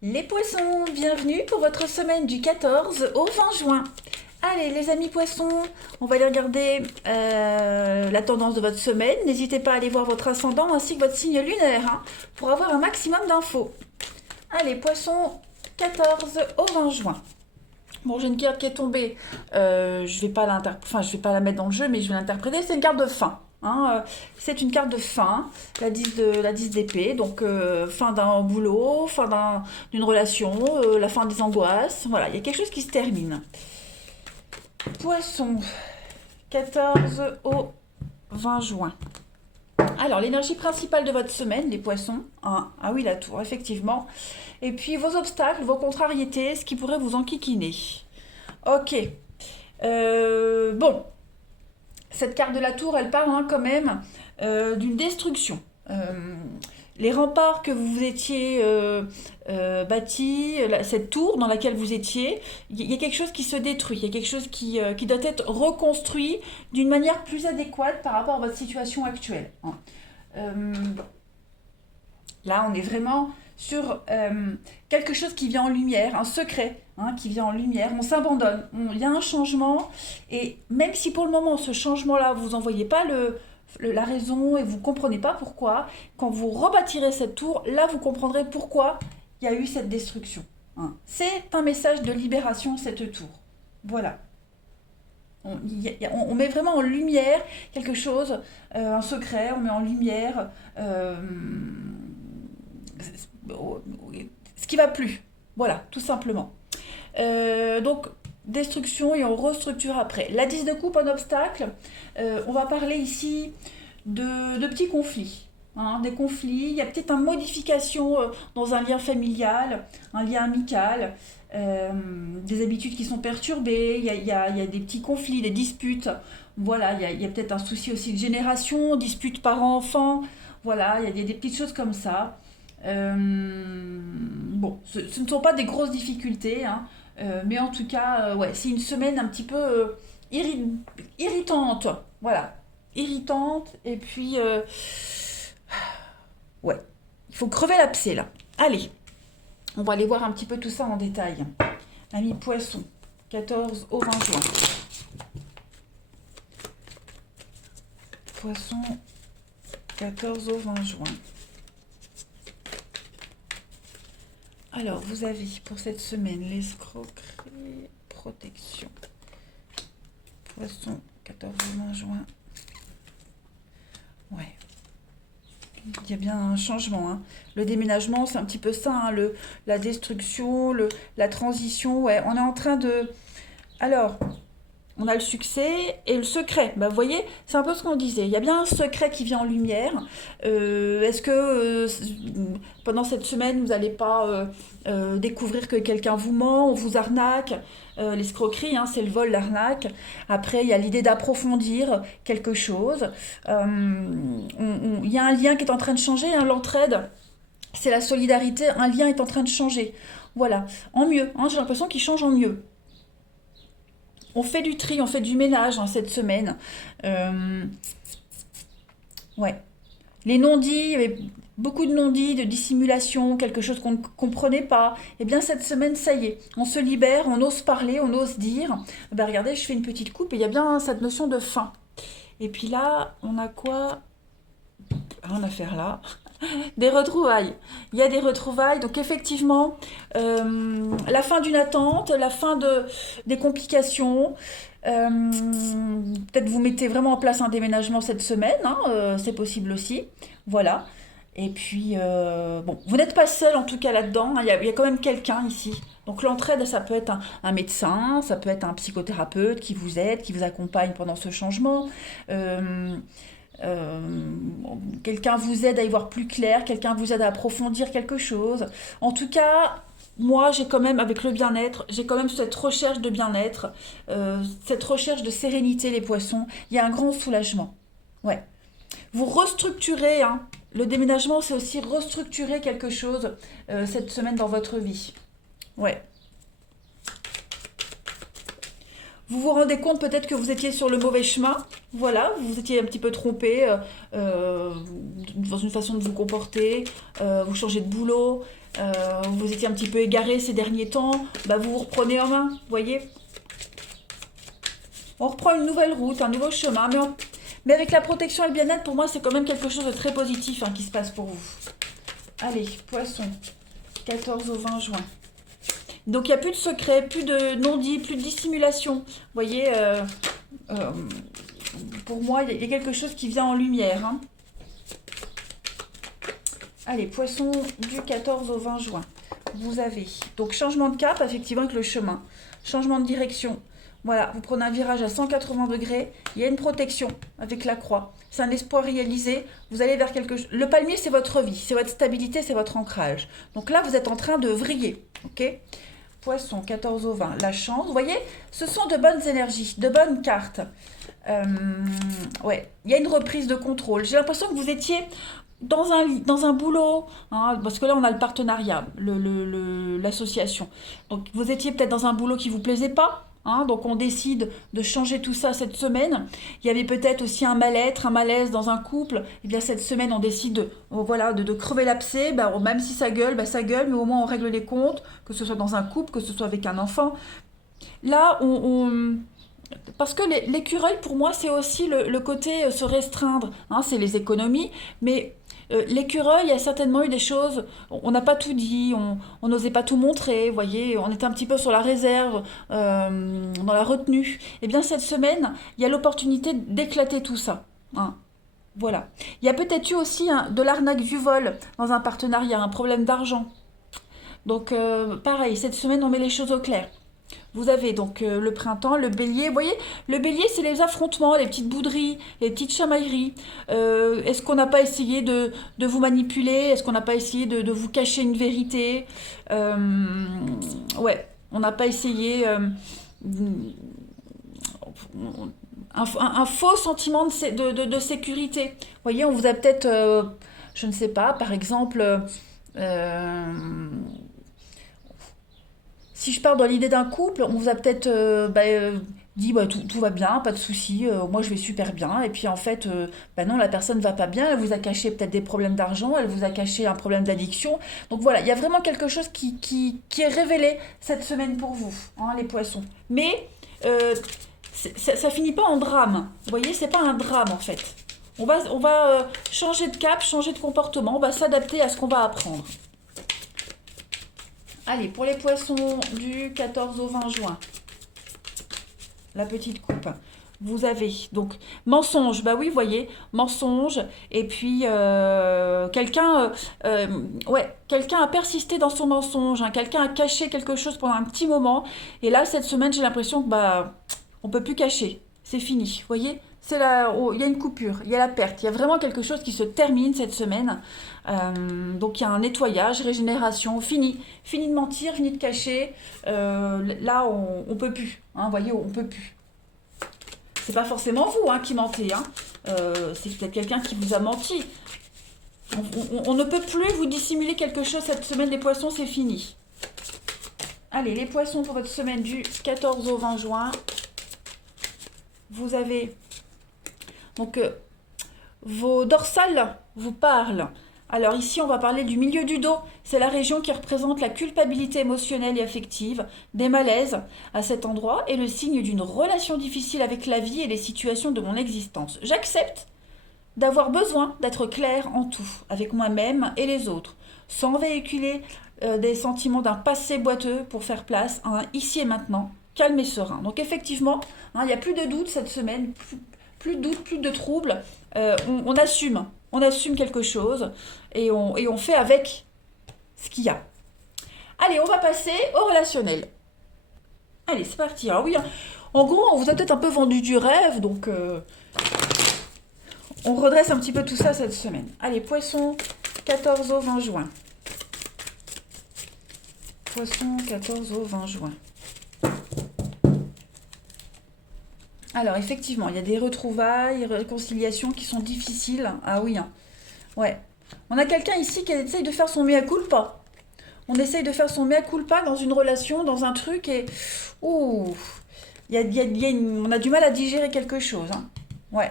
Les poissons, bienvenue pour votre semaine du 14 au 20 juin. Allez les amis poissons, on va aller regarder la tendance de votre semaine. N'hésitez pas à aller voir votre ascendant ainsi que votre signe lunaire pour avoir un maximum d'infos. Allez poissons, 14 au 20 juin. Bon, j'ai une carte qui est tombée. Je vais pas je vais pas la mettre dans le jeu, mais je vais l'interpréter. C'est une carte de fin. C'est une carte de fin, la 10 d'épée, donc fin d'un boulot, d'une relation, la fin des angoisses. Voilà, il y a quelque chose qui se termine. Poisson, 14 au 20 juin. Alors, l'énergie principale de votre semaine, les poissons. Ah oui, la tour, effectivement. Et puis, vos obstacles, vos contrariétés, ce qui pourrait vous enquiquiner. Ok. Bon, cette carte de la tour, elle parle quand même d'une destruction. Les remparts que vous étiez bâtis, cette tour dans laquelle vous étiez, il y a quelque chose qui se détruit, il y a quelque chose qui doit être reconstruit d'une manière plus adéquate par rapport à votre situation actuelle. Euh, Là, on est vraiment sur quelque chose qui vient en lumière, un secret qui vient en lumière. On s'abandonne, il y a un changement. Et même si pour le moment, ce changement-là, vous n'en voyez pas la raison et vous ne comprenez pas pourquoi, quand vous rebâtirez cette tour, là, vous comprendrez pourquoi il y a eu cette destruction. C'est un message de libération, cette tour. Voilà. On met vraiment en lumière quelque chose, un secret, on met en lumière ce qui va plus. Voilà, tout simplement. Donc, destruction et on restructure après. La 10 de coupe en obstacle, on va parler ici de petits conflits. Des conflits, il y a peut-être une modification dans un lien familial, un lien amical, des habitudes qui sont perturbées, il y a des petits conflits, des disputes. Voilà, il y a peut-être un souci aussi de génération, disputes parents-enfants. Voilà, il y a des petites choses comme ça. Bon, ce ne sont pas des grosses difficultés, mais en tout cas, ouais, c'est une semaine un petit peu irri- irritante. Voilà, irritante, et puis, ouais, il faut crever l'abcès là. Allez, on va aller voir un petit peu tout ça en détail. Ami Poisson, 14 au 20 juin. Poisson, 14 au 20 juin. Alors, vous avez pour cette semaine l'escroquerie, protection. Poisson, 14 au 20 juin. Ouais. Il y a bien un changement. Le déménagement, c'est un petit peu ça. La destruction, la transition. Ouais, on est en train de. Alors, on a le succès et le secret. Bah, vous voyez, c'est un peu ce qu'on disait. Il y a bien un secret qui vient en lumière. Est-ce que pendant cette semaine, vous n'allez pas découvrir que quelqu'un vous ment, on vous arnaque. L'escroquerie, c'est le vol, l'arnaque. Après, il y a l'idée d'approfondir quelque chose. Il y a un lien qui est en train de changer, l'entraide. C'est la solidarité, un lien est en train de changer. Voilà, en mieux. J'ai l'impression qu'il change en mieux. On fait du tri, on fait du ménage cette semaine. Euh, ouais. Les non-dits, il y avait beaucoup de non-dits, de dissimulation, quelque chose qu'on ne comprenait pas. Et bien cette semaine, ça y est, on se libère, on ose parler, on ose dire. Ben regardez, je fais une petite coupe et il y a bien cette notion de fin. Et puis là, on a quoi? Rien à faire là. Des retrouvailles. Il y a des retrouvailles. Donc effectivement, la fin d'une attente, des complications. Euh, Peut-être vous mettez vraiment en place un déménagement cette semaine. C'est possible aussi. Voilà. Et puis, bon, vous n'êtes pas seul en tout cas là-dedans. Il y a quand même quelqu'un ici. Donc l'entraide, ça peut être un médecin, ça peut être un psychothérapeute qui vous aide, qui vous accompagne pendant ce changement. Euh, euh, Quelqu'un vous aide à y voir plus clair, quelqu'un vous aide à approfondir quelque chose. En tout cas, moi, j'ai quand même, avec le bien-être, j'ai quand même cette recherche de bien-être, cette recherche de sérénité, les poissons. Il y a un grand soulagement. Ouais. Vous restructurez, le déménagement, c'est aussi restructurer quelque chose cette semaine dans votre vie. Ouais. Vous vous rendez compte peut-être que vous étiez sur le mauvais chemin, voilà, vous vous étiez un petit peu trompé euh, dans une façon de vous comporter, vous changez de boulot, vous étiez un petit peu égaré ces derniers temps, bah vous vous reprenez en main, vous voyez. On reprend une nouvelle route, un nouveau chemin, mais avec la protection et le bien-être, pour moi, c'est quand même quelque chose de très positif hein, qui se passe pour vous. Allez, poisson, 14 au 20 juin. Donc il n'y a plus de secret, plus de non-dit, plus de dissimulation. Vous voyez, euh, pour moi, il y a quelque chose qui vient en lumière. Hein. Allez, poisson du 14 au 20 juin. Vous avez donc changement de cap, effectivement, avec le chemin. Changement de direction. Voilà, vous prenez un virage à 180 degrés. Il y a une protection avec la croix. C'est un espoir réalisé. Vous allez vers quelque chose. Le palmier, c'est votre vie, c'est votre stabilité, c'est votre ancrage. Donc là, vous êtes en train de vriller. Ok ? Poisson, 14 au 20, la chance. Vous voyez, ce sont de bonnes énergies, de bonnes cartes. Euh, ouais, il y a une reprise de contrôle. J'ai l'impression que vous étiez dans un boulot, hein, parce que là on a le partenariat, l'association. Donc vous étiez peut-être dans un boulot qui vous plaisait pas. Hein, donc on décide de changer tout ça cette semaine. Il y avait peut-être aussi un mal-être, un malaise dans un couple. Et bien cette semaine on décide voilà, de crever l'abcès. Ben, même si ça gueule, mais au moins on règle les comptes, que ce soit dans un couple, que ce soit avec un enfant. Là parce que l'écureuil, pour moi, c'est aussi le côté se restreindre. Hein, c'est les économies. Mais l'écureuil, il y a certainement eu des choses. On n'a pas tout dit, on n'osait pas tout montrer. Vous voyez, on était un petit peu sur la réserve, dans la retenue. Et bien, cette semaine, il y a l'opportunité d'éclater tout ça. Hein. Voilà. Il y a peut-être eu aussi de l'arnaque du vol dans un partenariat, un problème d'argent. Donc, pareil, cette semaine, on met les choses au clair. Vous avez donc le printemps, le bélier. Vous voyez, le bélier, c'est les affrontements, les petites bouderies, les petites chamailleries. Est-ce qu'on n'a pas essayé de vous manipuler? Est-ce qu'on n'a pas essayé de vous cacher une vérité? Euh, ouais, on n'a pas essayé un faux sentiment de sécurité. Vous voyez, on vous a peut-être, je ne sais pas, par exemple, si je pars dans l'idée d'un couple, on vous a peut-être dit bah, tout va bien, pas de souci, moi je vais super bien. Et puis en fait, bah non, la personne va pas bien, elle vous a caché peut-être des problèmes d'argent, elle vous a caché un problème d'addiction. Donc voilà, il y a vraiment quelque chose qui est révélé cette semaine pour vous, hein, les poissons. Mais ça finit pas en drame. Vous voyez, c'est pas un drame en fait. On va changer de cap, changer de comportement, on va s'adapter à ce qu'on va apprendre. Allez, pour les poissons du 14 au 20 juin, la petite coupe. Vous avez donc mensonge, bah oui, vous voyez, mensonge, et puis quelqu'un a persisté dans son mensonge, hein, quelqu'un a caché quelque chose pendant un petit moment, et là, cette semaine, j'ai l'impression que bah, on peut plus cacher, c'est fini, vous voyez, il y a une coupure, il y a la perte, il y a vraiment quelque chose qui se termine cette semaine. Donc il y a un nettoyage, régénération, fini de mentir, fini de cacher. Là, on peut plus, hein, vous voyez, on peut plus. C'est pas forcément vous hein, qui mentez, hein. C'est peut-être quelqu'un qui vous a menti. On ne peut plus vous dissimuler quelque chose cette semaine, les poissons, c'est fini. Allez, les poissons pour votre semaine du 14 au 20 juin. Vous avez donc vos dorsales vous parlent. Alors ici, on va parler du milieu du dos. C'est la région qui représente la culpabilité émotionnelle et affective, des malaises à cet endroit et le signe d'une relation difficile avec la vie et les situations de mon existence. J'accepte d'avoir besoin d'être clair en tout, avec moi-même et les autres, sans véhiculer des sentiments d'un passé boiteux pour faire place à un ici et maintenant, calme et serein. Donc effectivement, hein, il n'y a plus de doute cette semaine, plus de doute, plus de troubles. On assume. On assume quelque chose et on fait avec ce qu'il y a. Allez, on va passer au relationnel. Allez, c'est parti. Alors oui, en gros, on vous a peut-être un peu vendu du rêve, donc on redresse un petit peu tout ça cette semaine. Allez, poisson, 14 au 20 juin. Poisson, 14 au 20 juin. Alors, effectivement, il y a des retrouvailles, réconciliations qui sont difficiles. Ah oui, hein. Ouais. On a quelqu'un ici qui essaye de faire son mea culpa. On essaye de faire son mea culpa dans une relation, dans un truc, et... Ouh. On a du mal à digérer quelque chose, hein. Ouais.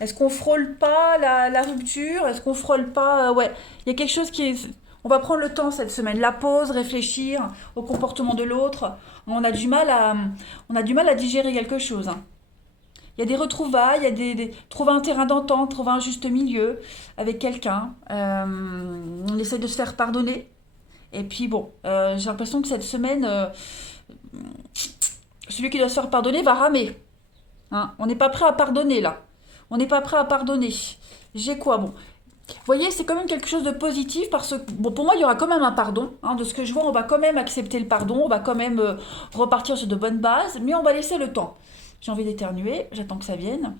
Est-ce qu'on frôle pas la rupture? Est-ce qu'on frôle pas... ouais, il y a quelque chose qui est... On va prendre le temps cette semaine, la pause, réfléchir au comportement de l'autre. On a du mal à, on a du mal à digérer quelque chose, hein. Il y a des retrouvailles, il y a trouver un terrain d'entente, trouver un juste milieu avec quelqu'un. On essaie de se faire pardonner. Et puis bon, j'ai l'impression que cette semaine, celui qui doit se faire pardonner va ramer, hein. On n'est pas prêt à pardonner là. On n'est pas prêt à pardonner. J'ai quoi? Bon. Vous voyez, c'est quand même quelque chose de positif parce que, bon, pour moi, il y aura quand même un pardon, hein. De ce que je vois, on va quand même accepter le pardon, on va quand même repartir sur de bonnes bases, mais on va laisser le temps. J'ai envie d'éternuer, j'attends que ça vienne.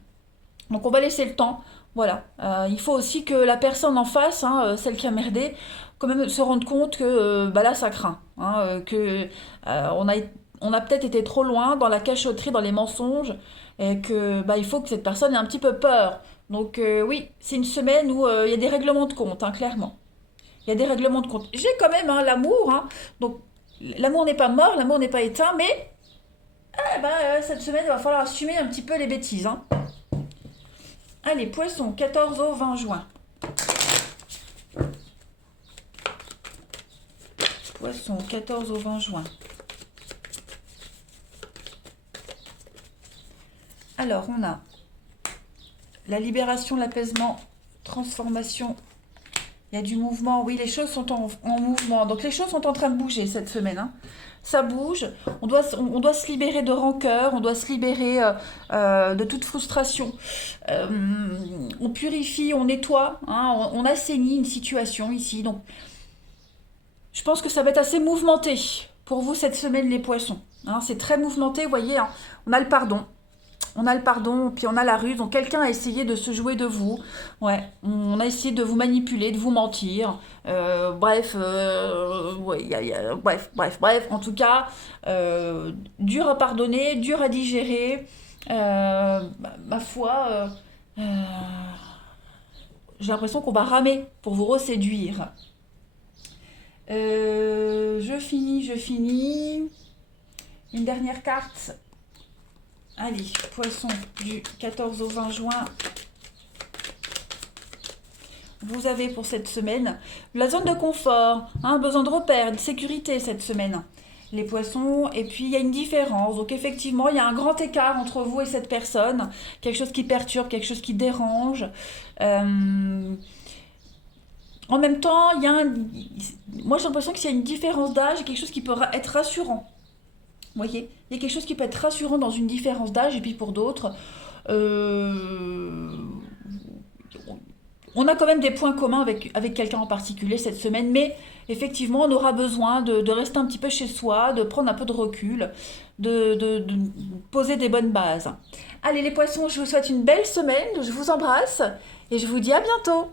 Donc on va laisser le temps. Voilà. Il faut aussi que la personne en face, hein, celle qui a merdé, quand même se rende compte que bah là, ça craint, hein, que on a, on a peut-être été trop loin dans la cachotterie, dans les mensonges, et que bah, il faut que cette personne ait un petit peu peur. Donc oui, c'est une semaine où il y a des règlements de compte, hein, clairement. Il y a des règlements de compte. J'ai quand même, hein, l'amour, hein. Donc l'amour n'est pas mort, l'amour n'est pas éteint, mais cette semaine, il va falloir assumer un petit peu les bêtises, hein. Allez, poisson, 14 au 20 juin. Poisson, 14 au 20 juin. Alors, on a la libération, l'apaisement, transformation. Il y a du mouvement. Oui, les choses sont en mouvement. Donc, les choses sont en train de bouger cette semaine, hein. Ça bouge. On doit se libérer de rancœur. On doit se libérer de toute frustration. Euh, on purifie, on nettoie, hein, on assainit une situation ici. Donc, je pense que ça va être assez mouvementé pour vous cette semaine, les poissons, hein. C'est très mouvementé, vous voyez, hein. On a le pardon. On a le pardon, puis on a la ruse. Donc quelqu'un a essayé de se jouer de vous. Ouais, on a essayé de vous manipuler, de vous mentir. Bref, ouais, bref. En tout cas, dur à pardonner, dur à digérer. Ma foi, euh, j'ai l'impression qu'on va ramer pour vous reséduire. Je finis. Une dernière carte. Allez, poisson du 14 au 20 juin. Vous avez pour cette semaine la zone de confort, hein, besoin de repères, de sécurité cette semaine. Les poissons, et puis il y a une différence. Donc effectivement, il y a un grand écart entre vous et cette personne. Quelque chose qui perturbe, quelque chose qui dérange. Euh, En même temps, moi j'ai l'impression qu'il y a une différence d'âge, quelque chose qui peut être rassurant. Vous voyez, il y a quelque chose qui peut être rassurant dans une différence d'âge, et puis pour d'autres, euh, on a quand même des points communs avec quelqu'un en particulier cette semaine, mais effectivement, on aura besoin de rester un petit peu chez soi, de prendre un peu de recul, de poser des bonnes bases. Allez les poissons, je vous souhaite une belle semaine, je vous embrasse, et je vous dis à bientôt.